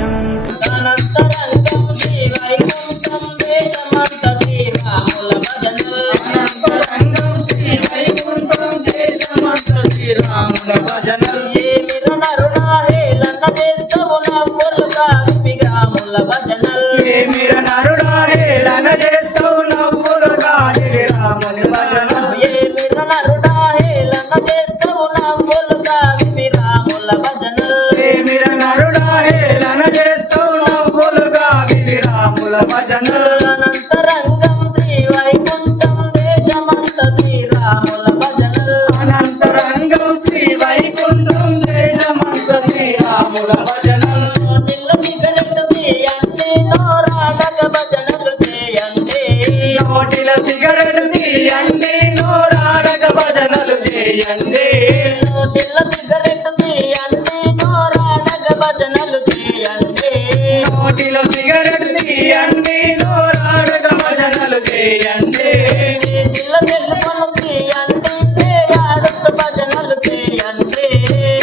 అనంతరంగం శ్రీ వైకుంఠం దేశమంత శ్రీరాముల భజనలు అనంతరంగం శ్రీ వైకుంఠం దేశమంత శ్రీరాముల భజనలు ఏమిర నరుడా హేళన చేస్తవు నవ్వులుగా విరాముల భజనలు ఏమిర నరుడా హేళన చేస్తవు నవ్వులుగా రాముని భజనలు ఏమిర నరుడా హేళన చేస్తవు నవ్వులుగా విరాముల భజనలు ఏమిర నరుడా హేళన చేస్తవు నవ్వులుగా రాముల భజనలు అనంతరంగం శ్రీ వైకుంఠం దేశమంత శ్రీరాముల భజనలు అనంతరంగం శ్రీ వైకుంఠం దేశమంత శ్రీరాముల భజనలు నోటిలో సిగరెట్టు తీయండి నోరాడక భజనలు చేయండి నోటిల సిగరెట్ తీయండి నోరాడక భజనలు చేయండి నోటిలో సిగరెట్టు తీయండి నోరాడక భజనలు చేయండి నోటిలో సిగరెట్ తీయండి నోరాడక భజనలు చేయండి చేతిలో సెల్ఫోన్ తీయండి చేయాడుతూ భజనలు చేయండి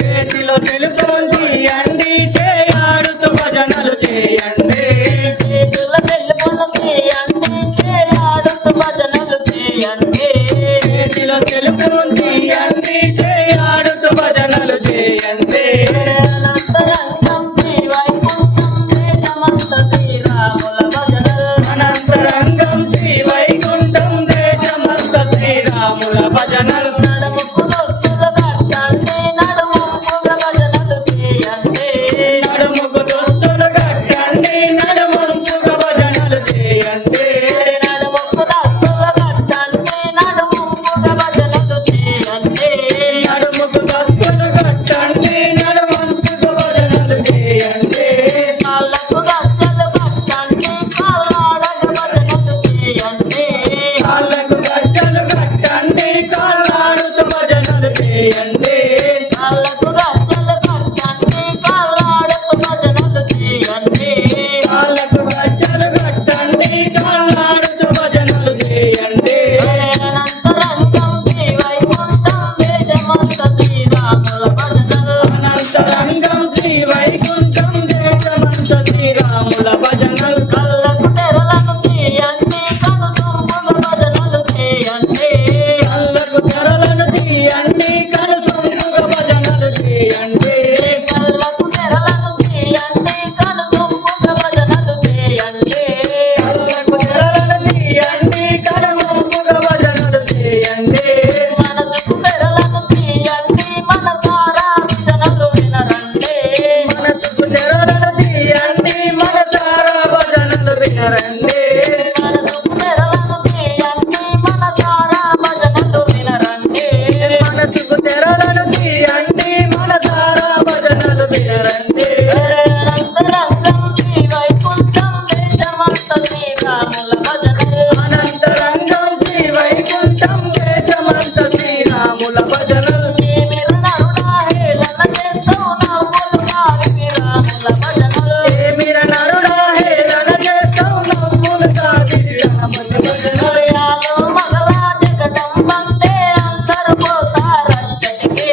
చేతిలో సెల్ఫోన్ తీయండి చేయాడుతూ భజనలు చేయండి చేతిలో సెల్ఫోన్ తీయండి చేయాడుతూ భజనలు చేయండి చేతిలో సెల్ఫోన్ తీయండి చేయాడుతూ భజనలు చేయండి అనంతరంగం శ్రీ వైకుంఠం దేశమంత శ్రీరాముల భజనలు అనంతరంగం శ్రీ వైకుంఠం దేశమంత శ్రీరాముల భజనలు నడుముకు దొస్తులు కట్టండి నడుముకుగ భజనలు చేయండి నడుముకు దుస్తులు కట్టండి నడుముకు భజనలు చేయండి నడుముకు దస్తులు కట్టండి నడుముకుగ భజనలు చేయండి నడుముకు దుస్తులు కట్టండి నడుముకు భజనలు చేయండి కాళ్ళకు గజ్జలు కట్టండి కాళ్ళాడక భజనలు చేయండి కాళ్ళకు గజ్జలు కట్టండి కాళ్ళాడుతూ భజనలు చేయండి కాళ్ళకు గజ్జలు కట్టండి కాళ్ళాడక భజనలు చేయండి కాళ్ళకు గజ్జలు కట్టండి కాళ్ళాడుతూ భజనలు చేయండి అనంతరంగం శ్రీ వైకుంఠం దేశమంత శ్రీరాముల భజనలు అనంతరంగం శ్రీ వైకుంఠం దేశమంత శ్రీరాముల భజనలు కళ్ళకు తెరలను తీయండి కనుసొంపుగ భజనలు చేయండి కళ్ళకు తెరలను తీయండి కనుసొంపుగ భజనలు చేయండి కళ్ళకు తెరలను తీయండి కనుసొంపుగ భజనలు చేయండి కళ్ళకు తెరలను తీయండి కనుసొంపుగ భజనలు చేయండి మనసుకు తెరలను తీయండి మనసారా భజనలు వినరండి మనసుకు తెరలను తీయండి మనసారా భజనలు వినరండి మనసుకు తెరలను తీయండి మనసారా భజనలు వినరండి మనసుకు తెరలను తీయండి మనసారా భజనలు వినరండి అనంతరంగం శ్రీ వైకుంఠం దేశమంత శ్రీరాముల భజనలు అనంతరంగం శ్రీ వైకుంఠం దేశమంత శ్రీరాముల భజనలు ఏమిర నరుడా హేళన చేస్తవు నవ్వులుగా విరాముల భజనలు ఏమిర నరుడా హేళన చేస్తావు నవ్వులు కాది రాముని భజనలు హృదయాలు మగలా జగదంబంతే అందరు పోతారచ్చటికి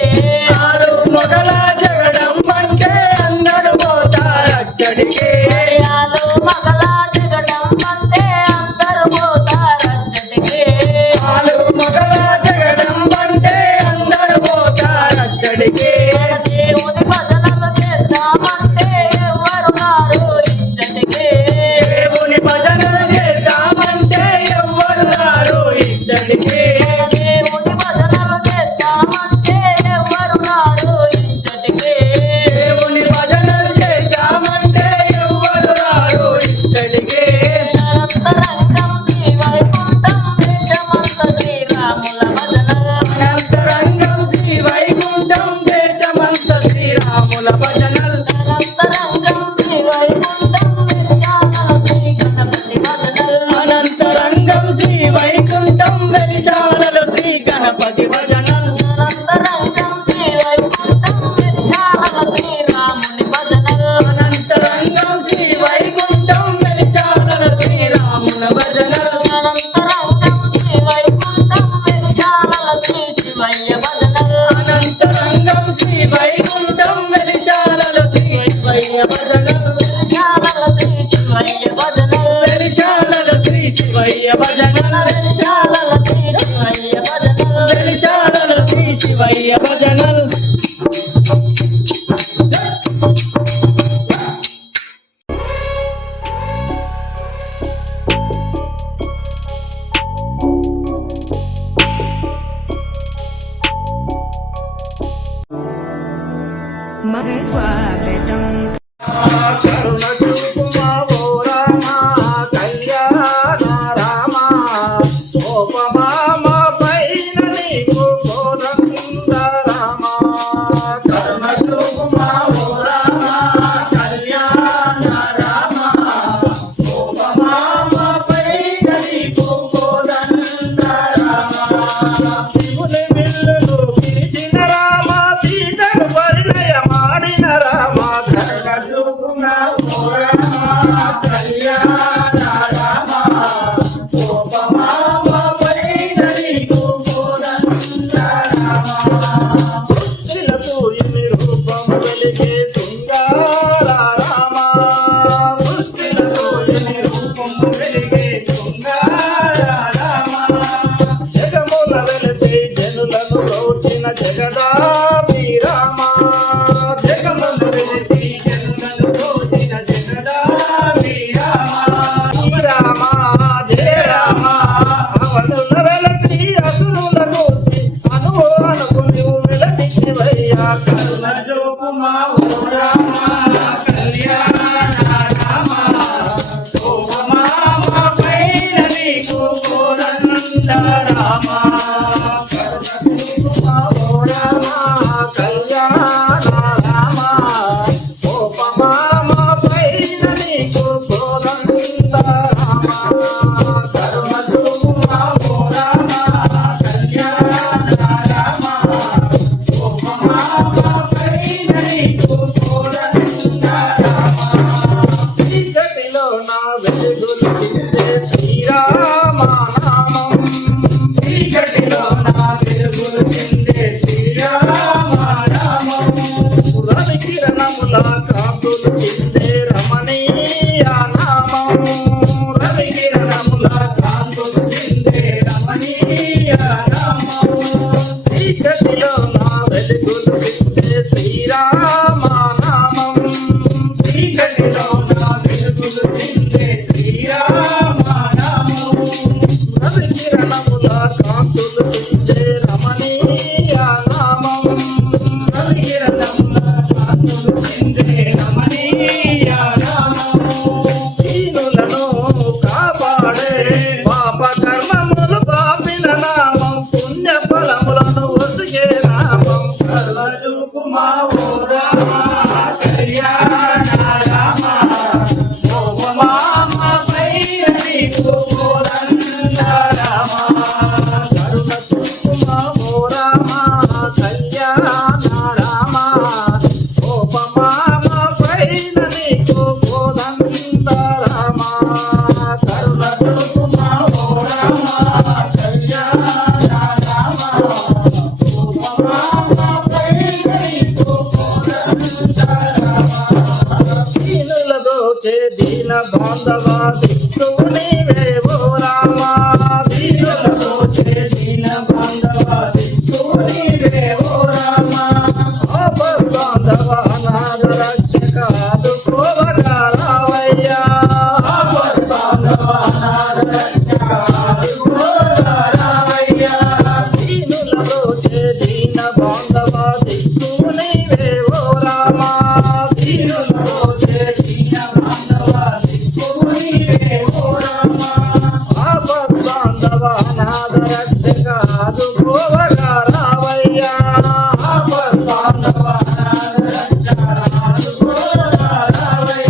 ఆరు మొగల జగడం అంటే అందరూ పోతారచ్చడికి హృదయాలు మగలా జగదంబంతే అందరు పోతారచ్చటికి ఆరు మొగల జగడం అంటే అందరూ పోతారచ్చడికి దేవుని భజనలు చేద్దామంటే ఎవరు రారు ఇచ్చటికి దేవుని భజనలు చేద్దామంటే ఎవ్వరు రారు ఇచ్చడికి దేవుని భజనలు చేద్దామంటే ఎవరు రారు ఇచ్చటికి దేవుని భజనలు చేద్దామంటే ఎవ్వరు రారు ఇచ్చడికి అనంతరంగం శ్రీ వైకుంఠం దేశమంత శ్రీరాముల భజనలు అనంతరంగం శ్రీ వైకుంఠం దేశమంత శ్రీరాముల భజనలు అనంతరంగం శ్రీ వైకుంఠం విశాల శ్రీ గణపతి భజనలు అనంతరంగం శ్రీ వైకుంఠం వెలిశాలలో శ్రీ గణపతి భజనలు అనంతరంగం శ్రీ వైకుంఠం విశాల శ్రీరాముని భజనలు అనంతరంగం శ్రీ వైకుంఠం వెలిశాలలో శ్రీరాముల భజనలు అనంతరంగం శ్రీ వైకుంఠం విశాల శ్రీ శివయ్య భజనలు అనంతరంగం శ్రీ వైకుంఠం వెలిశాలలో శ్రీ శివయ్య భజనలు శివయ్య భజనల్ వెలిశాలల శ్రీ శివయ్య భజనల్ వెలిశాలల శ్రీ శివయ్య భజనల్ వెలిశాలల శ్రీ శివయ్య భజనల్ స్వాగతం కరుణ చూపుమా ఓ రామ కళ్యాణ రామ గోపమామ పైన నీకు కోదండ రామ కరుణ చూపుమా ఓ రామ కళ్యాణ రామ గోపమామ పైన నీకు కోదండ రామ శివుని విల్లులు విరిచిన రామ సీతను పరిణయమాడిన రామ కరుణ చూపుమా ఓ రామ కళ్యాణ రామ గోపమామ పైన నీకు కోదండ రామ సృష్టిలకు ఇన్ని రూపం వెలిగే శృంగార రామ సృష్టిలకు ఇన్ని రూపం వెలిగే శృంగార రామ జగముల వెలితే జనులను గౌచిన జగదాభి రామ జగముల వెలితే జనులను గౌచిన జగదాభి రామ రామ జయ రామ అవనుల వెలసి అసురుల గోచి అనుభవాలకు నీవు వెలసివయ్యా కరుణ జోపమా ఓ రామ కళ్యాణ రామ శోభమామ పైన నీకు కోదండ రామ కరుణ జోపమా ఓ రామ కళ్యాణ రామ శోభమామ పైన నీకు కోదండ రామ కరుణ జోపమా ఓ రామ కళ్యాణ రామ శోభమామ పైన నీకు కోదండ రామ చీకటిలో నా వెలుగులు చిందే శ్రీరామ నామం చీకటిలో నా వెలుగులు చిందే శ్రీరామ నామం రవి కిరణముల కాంతులు చిందే రమణీయ నామం రవి కిరణముల కాంతులు చిందే రమణీయ నామం చీకటిలో నా వెలుగులు చిందే శ్రీరామ నామం చీకటిలో నా వెలుగులు చిందే శ్రీరామ నామం రవి కిరణముల కాంతులు చిందే రమణీయ నామం రవి కిరణముల కాంతులు చిందే రమణీయ నామం దీనులను కాపాడే పాప కర్మములు పాపిన నామం పుణ్య ఫలములను ఒసిగే నామం కరుణ చూపుమా ఓ రామ కళ్యాణ రామ శోభమామ పైన నీకు కోదండ రామ కరుణ చూపుమా ఓ రామ కళ్యాణ రామ శోభమామ పైన నీకు కోదండ రామ కరుణ చూపుమా ఓ రామ కళ్యాణ రామ శోభమామ పైన నీకు కోదండ రామ దీనుల దోచే దీన బాంధవ దిక్కు నీవే ఓ రామ దీనుల దోచే దీన బాంధవ దిక్కు నీవే ఓ రామ ఆపద్ బాంధవ అనాథ రక్షక ఆదుకోవగా రావయ్యా ఆపద్ బాంధవ అనాథ రక్షక ఆదుకోవగా రావయ్యా దీనుల దోచే దీన బాంధవ దిక్కు నీవే ఓ రామ దీనుల దోచే దీన బాంధవ దిక్కు నీవే ఓ రామ ఆపద్ బాంధవ అనాథ రక్షక ఆదుకోవగా రావయ్యా ఆపద్ బాంధవ అనాథ రక్షక ఆదుకోవగా రావయ్యా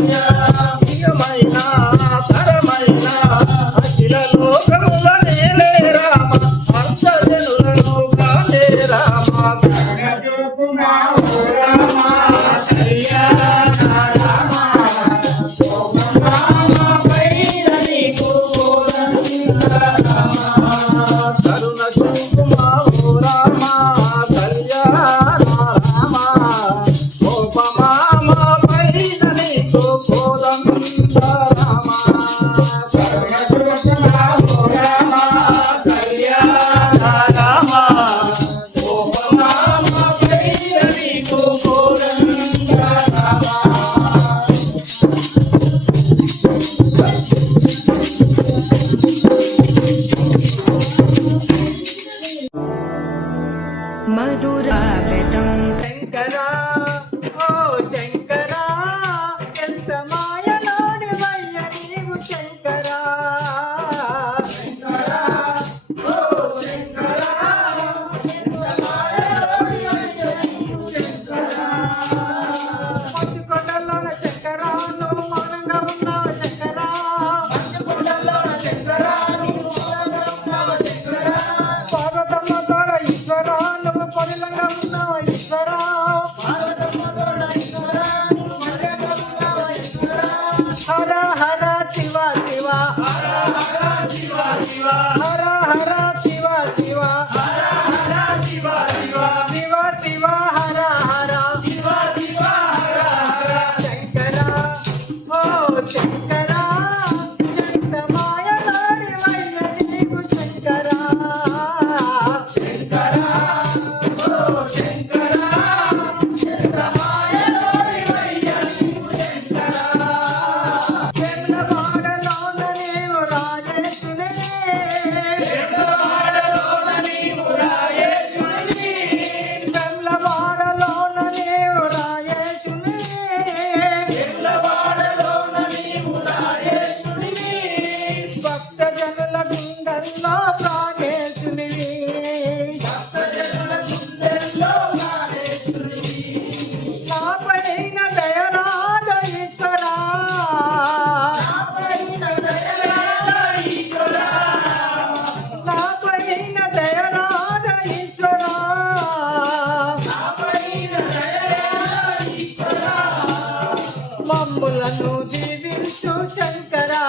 మమ్ములను దీవించు శంకరా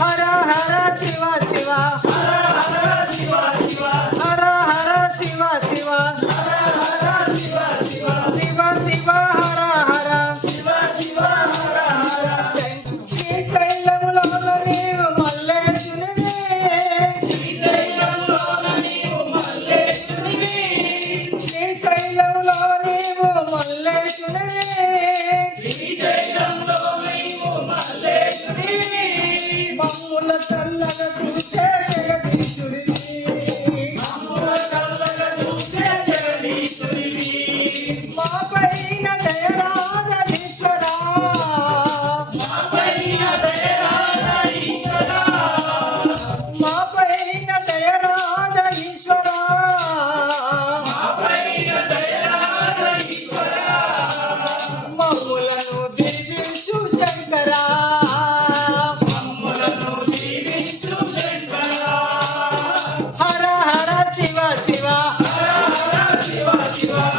హర హర శివ శివ హర హర శివ శివ శివ శివ హర హర శ్రీశైలములో నీవు మల్లేశునివి శ్రీశైలములో నీవు మల్లేశునివి మమ్ముల చల్లగా చూసే జగదీశుడివి మా పైన దయరాజీశ్వరా మా పైన దయరాజీశ్వరా మమ్ములను దీవించు శంకరా హర హర శివ శివ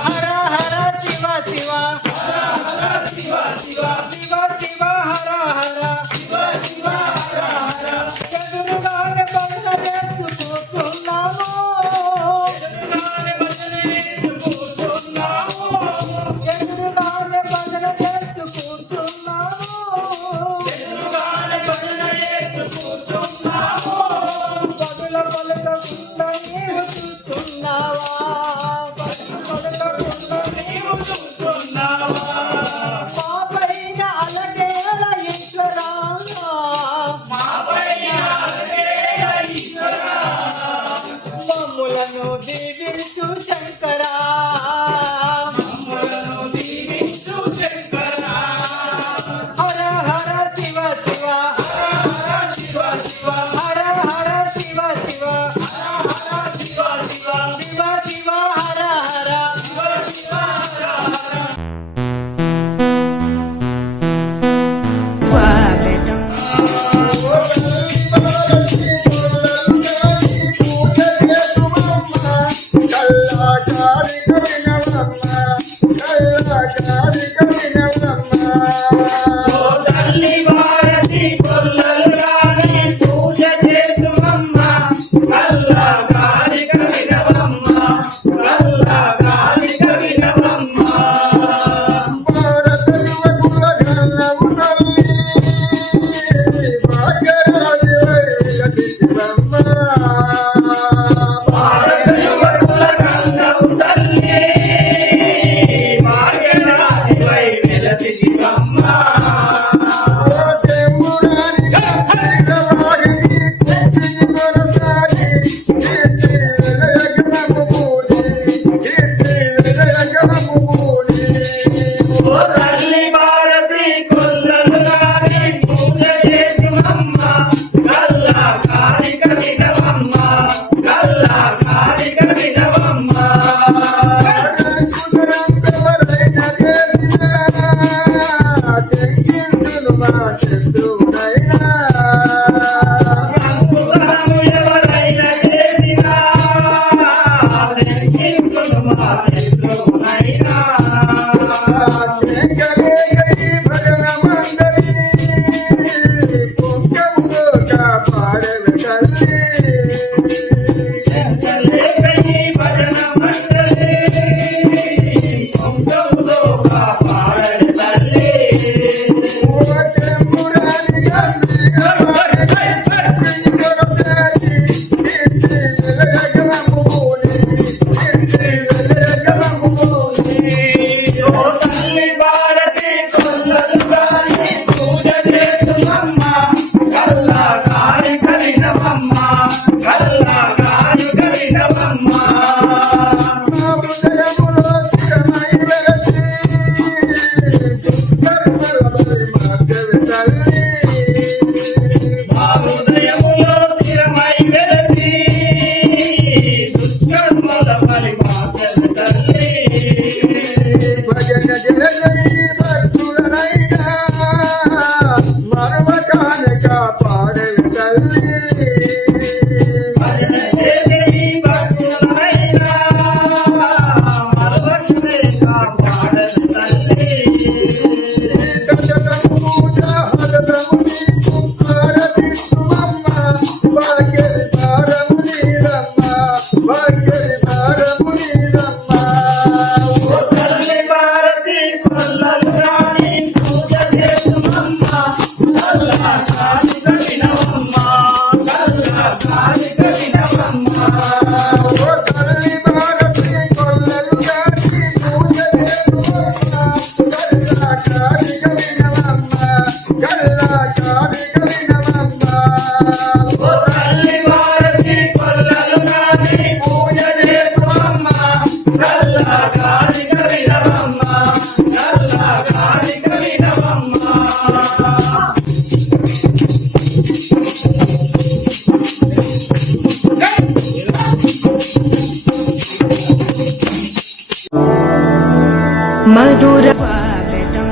హర హర శివ శివ శివ శివ హర హర ఎదురుగానే బండ చేస్తూ కూర్చున్నాము ఎదురుగానే భజన చేస్తూ కూర్చున్నాము పదుల పలకకుండా నీవు చూస్తున్నావా మా పైన అలగేల ఈశ్వరా మమ్ములను దీవించు శంకరా హర హర శివ శివ హర హర శివ శివ శివ శివ హర హర స్వాగతం Hey, తల్లి భారతి కొల్లలు రాణి పూజ చేసుమమ్మ కల్లా కాలిక వినవమ్మ కల్లా కాలిక వినవమ్మ తల్లి భారతి కొల్లలు రాణి పూజ చేసుమమ్మ కల్లా కాలిక వినవమ్మ కల్లా కాలిక వినవమ్మ మధుర స్వాగతం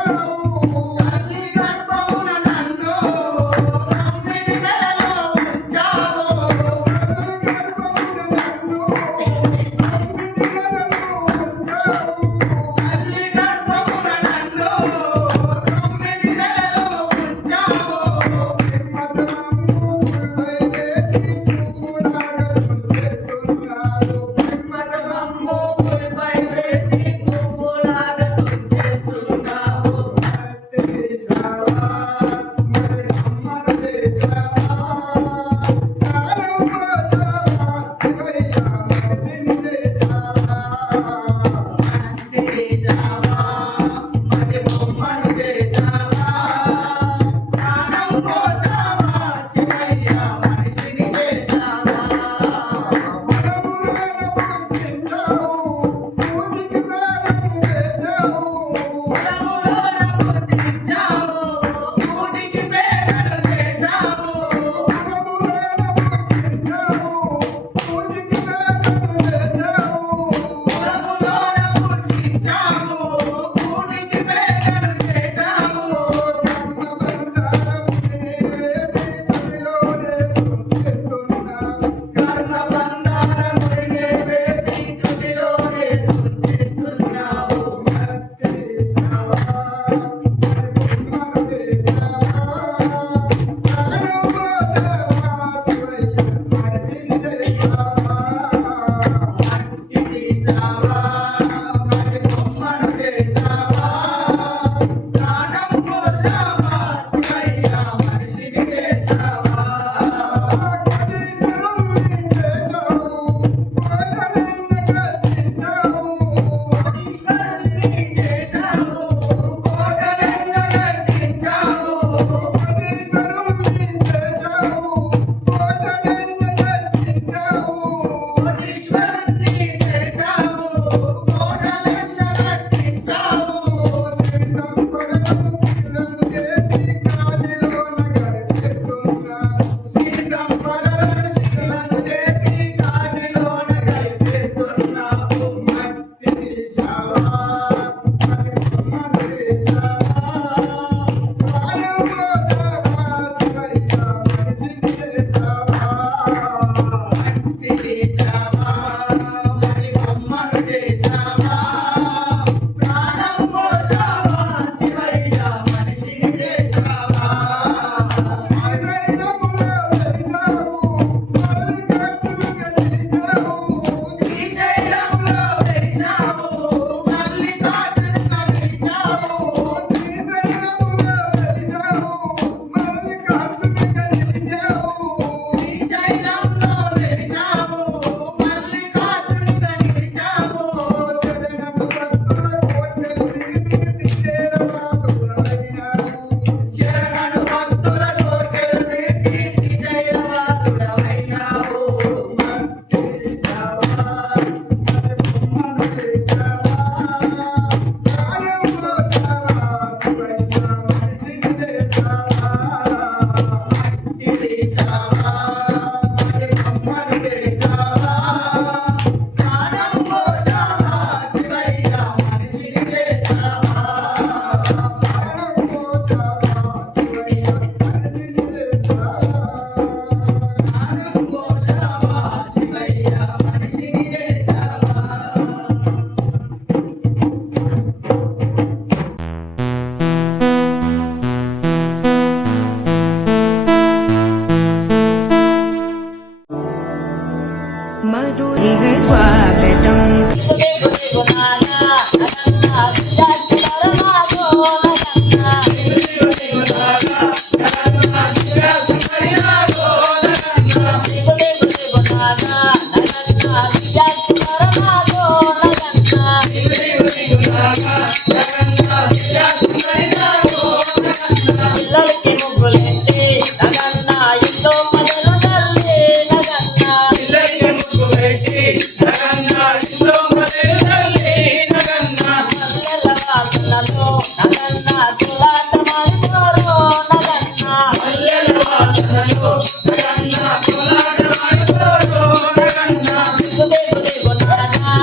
Oh పిల్లలకి ముగ్గులేసి నగన్న ఇంట్లో పనులు తల్లి నగన్న మల్లెల వాసనలో నగన్న తులాటమాడిపోరు నగన్న దిగు దిగు నానా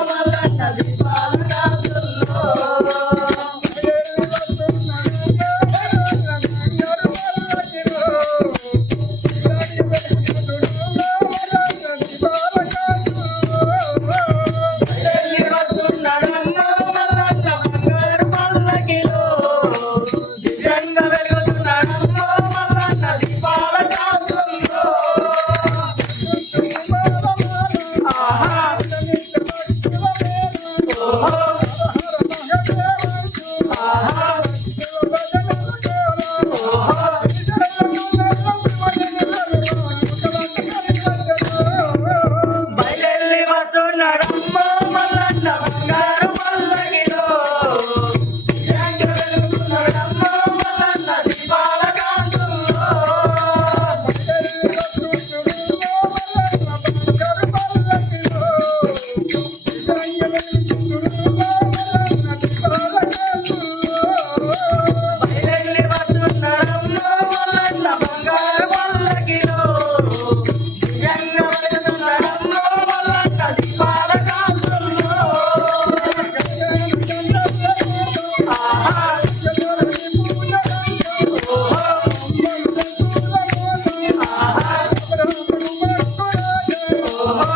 మల్లన్న దీపాల కాంతుల్లో వెళ్ళి వస్తున్నాడమ్మో మల్లన్న బంగారు పల్లకిలో దివ్యంగా వెలుగుతున్నాడమ్మో మల్లన్న దీపాల కాంతుల్లో ఆహా ఓహో ఆహా ఓహో బయలెల్లి వస్తున్నాడమ్మో మల్లన్న బంగారు పల్లకిలో దివ్యంగా వెలుగుతున్నాడమ్మో మల్లన్న దీపాల కాంతుల్లో బయలెల్లి వస్తున్నాడమ్మో మల్లన్న బంగారు పల్లకిలో దివ్యంగా వెలుగుతున్నాడమ్మో మల్లన్న దీపాల కాంతుల్లో ఆహా ఓహో ఆహా ఓహో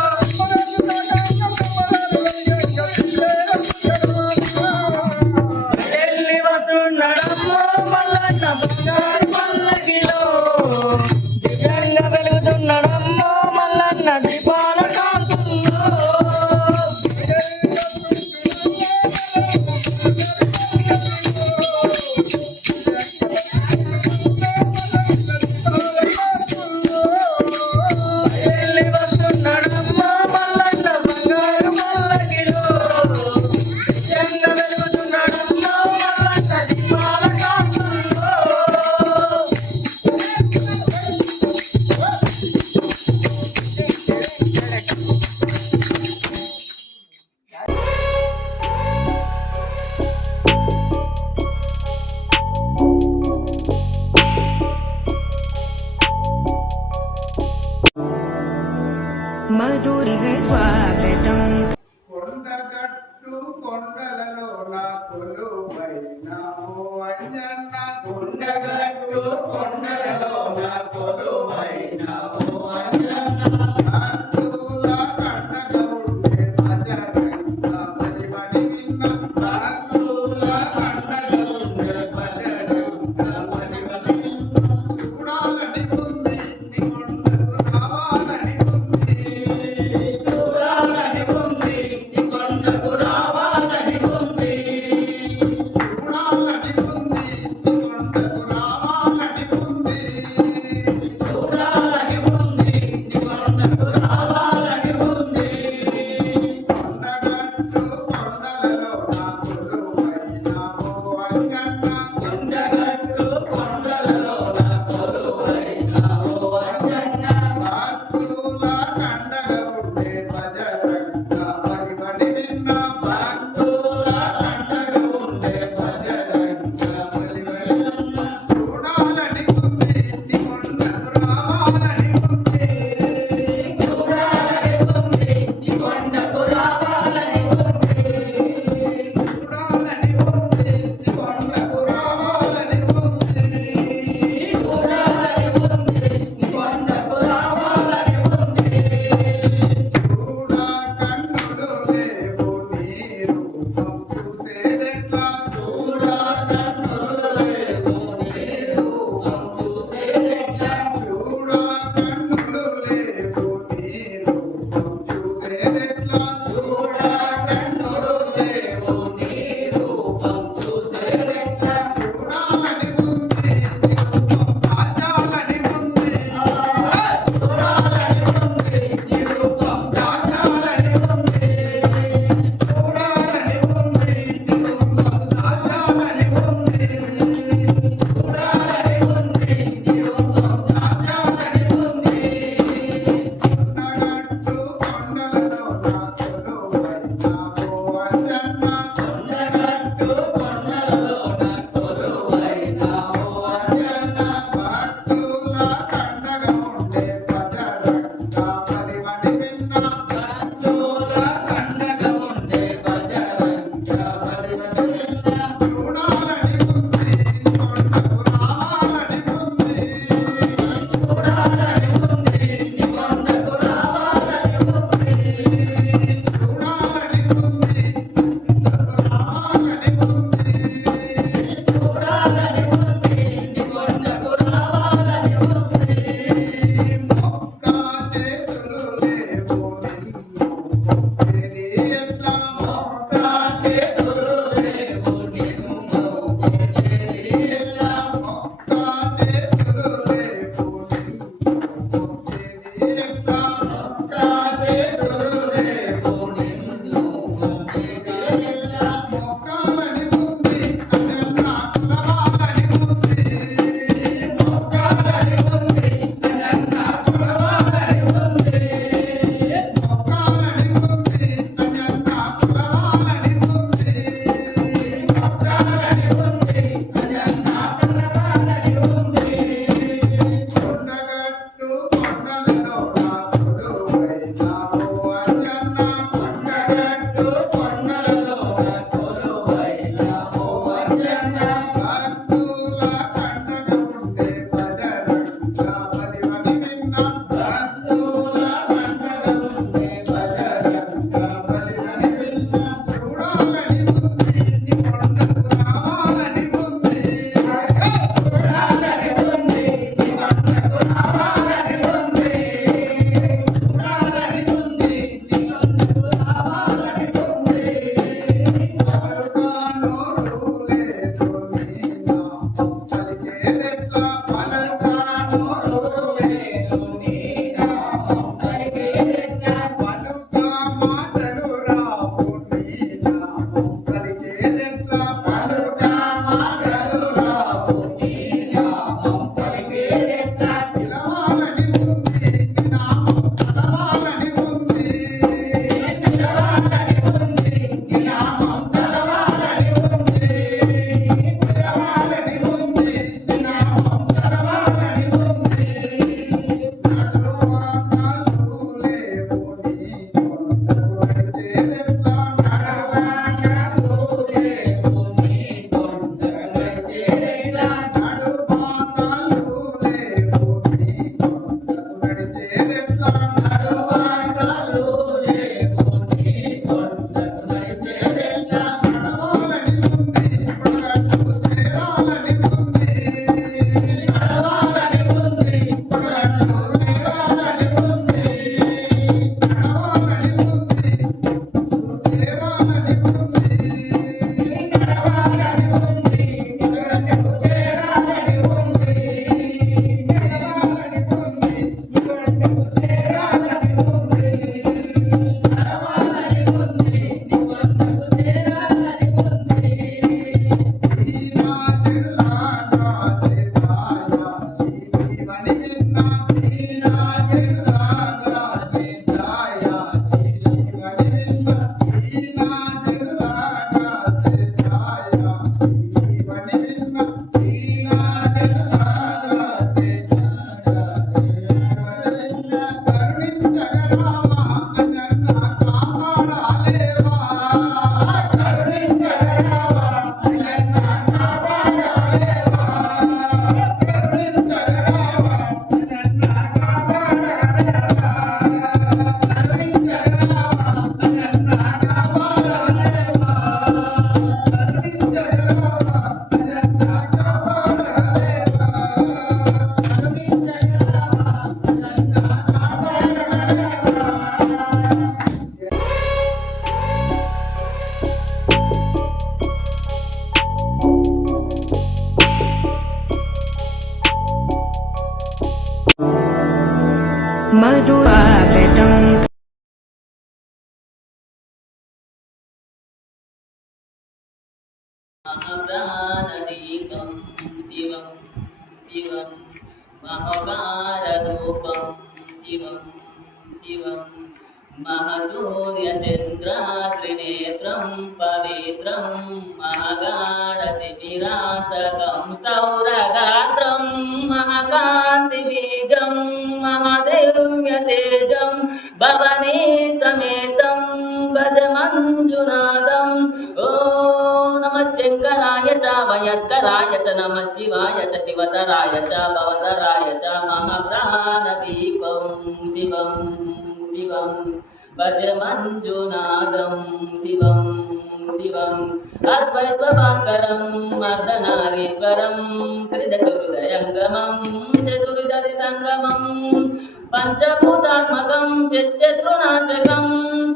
వెళ్ళి వస్తున్నాడమ్మో మల్లన్న బంగారు పల్లకిలో దివ్యంగా వెలుగుతున్నాడమ్మో మల్లన్న దీపాల కాంతుల్లో వెళ్ళి వస్తున్నాడమ్మో మల్లన్న బంగారు పల్లకిలో దివ్యంగా వెలుగుతున్నాడమ్మో మల్లన్న దీపాల కాంతుల్లో మధురిగ స్వాగతం కొండగట్టు కొండలలో నా కొలువైనావు అంజన్న కొండగట్టు కొండలలో నా కొలువైనావు అంజన్న భక్తుల కండగా ఉండే భజరంగ బలిబడి నిన్న భక్తుల కండగా ఉండే భజరంగ బలిబడి చూడాలని ఉంది నీ కొండకు రావాలని ఉంది చూడాలని ఉంది నీ కొండకు రావాలని ఉంది मधुरागतम् महाप्राणदीपं शिवं शिवं महाकाररूपं शिवं शिवं महासूर्यचन्द्रात्रिनेत्रं पवित्रं महागाढतिमिरान्तकं सौरगात्रं महाकान्तिबीजं महादिव्यतेजं भवनी समेतं भज मञ्जुनादम् ॐ नमः शङ्कराय च वयस्कराय च नमः शिवाय च शिवतराय च भवतराय च महाप्राणदीपं शिवं शिवं भज मञ्जुनादं शिवं शिवम् अद्वैतभास्करं अर्धनारीश्वरं त्रिदशहृदयङ्गमं चतुर्दधिसङ्गमं पञ्चभूतात्मकं शत्रुनाशकं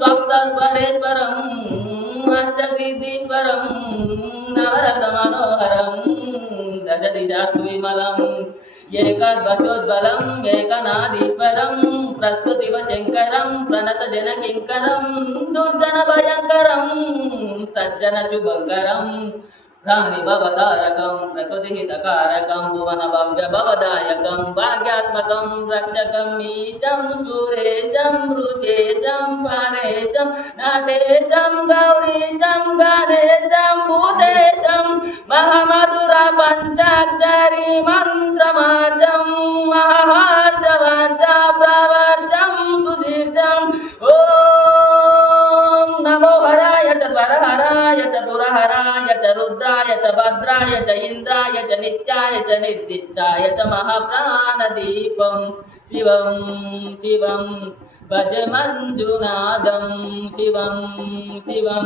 सप्तस्वरेश्वरम् अष्टसिद्धीश्वरं नवरसमनोहरं दशदिशास्तु विमलम् एकदशोज्ज्वलम् एकनादीश्वरं प्रस्तुतिव शङ्करं प्रणतजनकिङ्करं दुर्जनभयङ्करं सज्जनशुभङ्करं प्राणिभवतारकं प्रकृतिहितकारकं भुवनभव्यभवदायकं भाग्यात्मकं रक्षकं ईशं सुरेशं ऋषेशं परेशं नटेशं गौरीशं गणेशं भूतेशं महामधुरा पञ्चाक्षरी मन्त्रमार्षं महाहर्षवर्ष प्रवर्षं सुशीर्षं ॐ नमो हराय च स्वरहराय च पुरहराय च रुद्राय च भद्राय च इन्द्राय च नित्याय च निर्दिष्टाय च महाप्राणदीपं शिवं शिवं भज मञ्जुनादं शिवं शिवं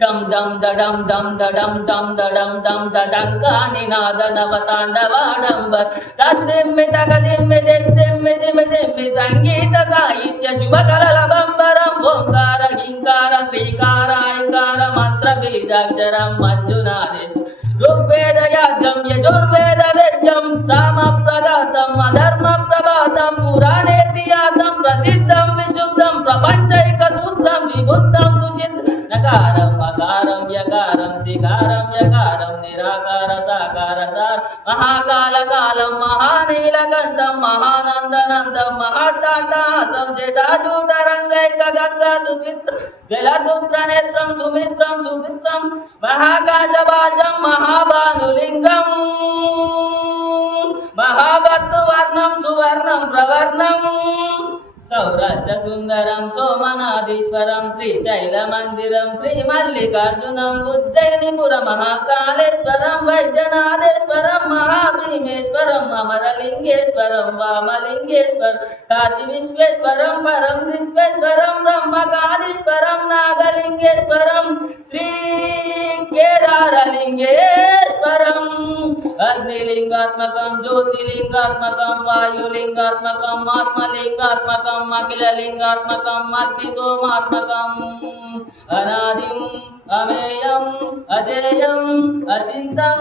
डम डम डम डम डम डम डम डम डंकानिनाद नवतांडवाडंबर तद्दिम्मि तगदिम्मि दिद्दिम्मि दिम्मि दिम्मि संगीत साहित्य शुभकललबंबरं ओंकार गिंकार श्रीकार ऐंकार मंत्र बीजाक्षरं मंजुनादे ऋग्वेद याज्ञं यजुर्वेद वेद्यं सामप्रगातं अधर्म प्रभातं पुराणेतिहासं प्रसिद्धं विशुद्धं प्रपञ्चैकसूत्रं विबुद्धं सुसिद्ध नकारं मकारं यकारं सिकारं यकारं निराकार साकार सार महाकालकालं महानीलकण्ठं महानन्दनन्दं महाट्टाट्टहासं जटाजूटरङ्गैकगङ्गा सुचित्र जलदुत्रनेत्रं सुमित्रं सुमित्रं महाकाशभाषं महाभानुलिङ्गं महावर्तुवर्णं सुवर्णं प्रवर्णं सौराष्ट्र सुंदरं सोमनाथीश्वरं श्रीशैलमन्दिरं श्रीमल्लिकार्जुनं उज्जयिनीपुरं महाकालेश्वरं वैद्यनाथेश्वरं महाभीमेश्वरं अमरलिंगेश्वरं वामलिंगेश्वरं काशी विश्वेश्वरं परं विश्वेश्वरं ब्रह्मकालीश्वरं नागलिंगेश्वरं श्री केदारलिंगेश्वरं अग्निलिंगात्मकं ज्योतिलिंगात्मकं वायुलिंगात्मकं आत्मलिंगात्मकं अखिललिंगात्मकं अग्निसोमात्मकं अनादिं अमेयं अजेयं अचिन्तं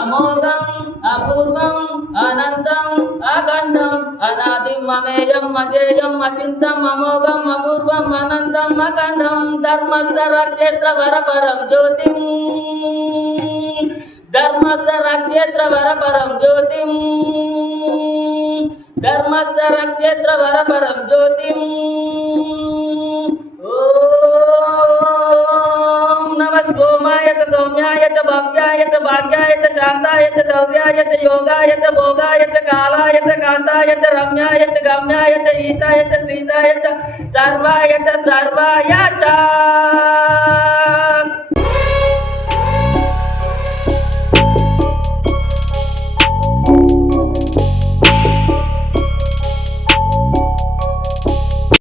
अमोघं अपूर्वं अनन्तं अखण्डं अनादिं अमेयं अजेयं अचिन्तं अमोघं अपूर्वं अनन्तं अखण्डं धर्मस्थरक्षेत्रवरपरं ज्योतिं धर्मस्थरक्षेत्रवरपरं ज्योतिं धर्मस्थरक्षेत्रवरपरं ज्योतिं ॐ नमः सोमाय च सौम्याय च भव्याय च भाग्याय च शान्ताय च शौर्याय च योगाय च भोगाय च कालाय च कान्ताय च रम्याय च गम्याय च ईशाय च श्रीशाय च सर्वाय च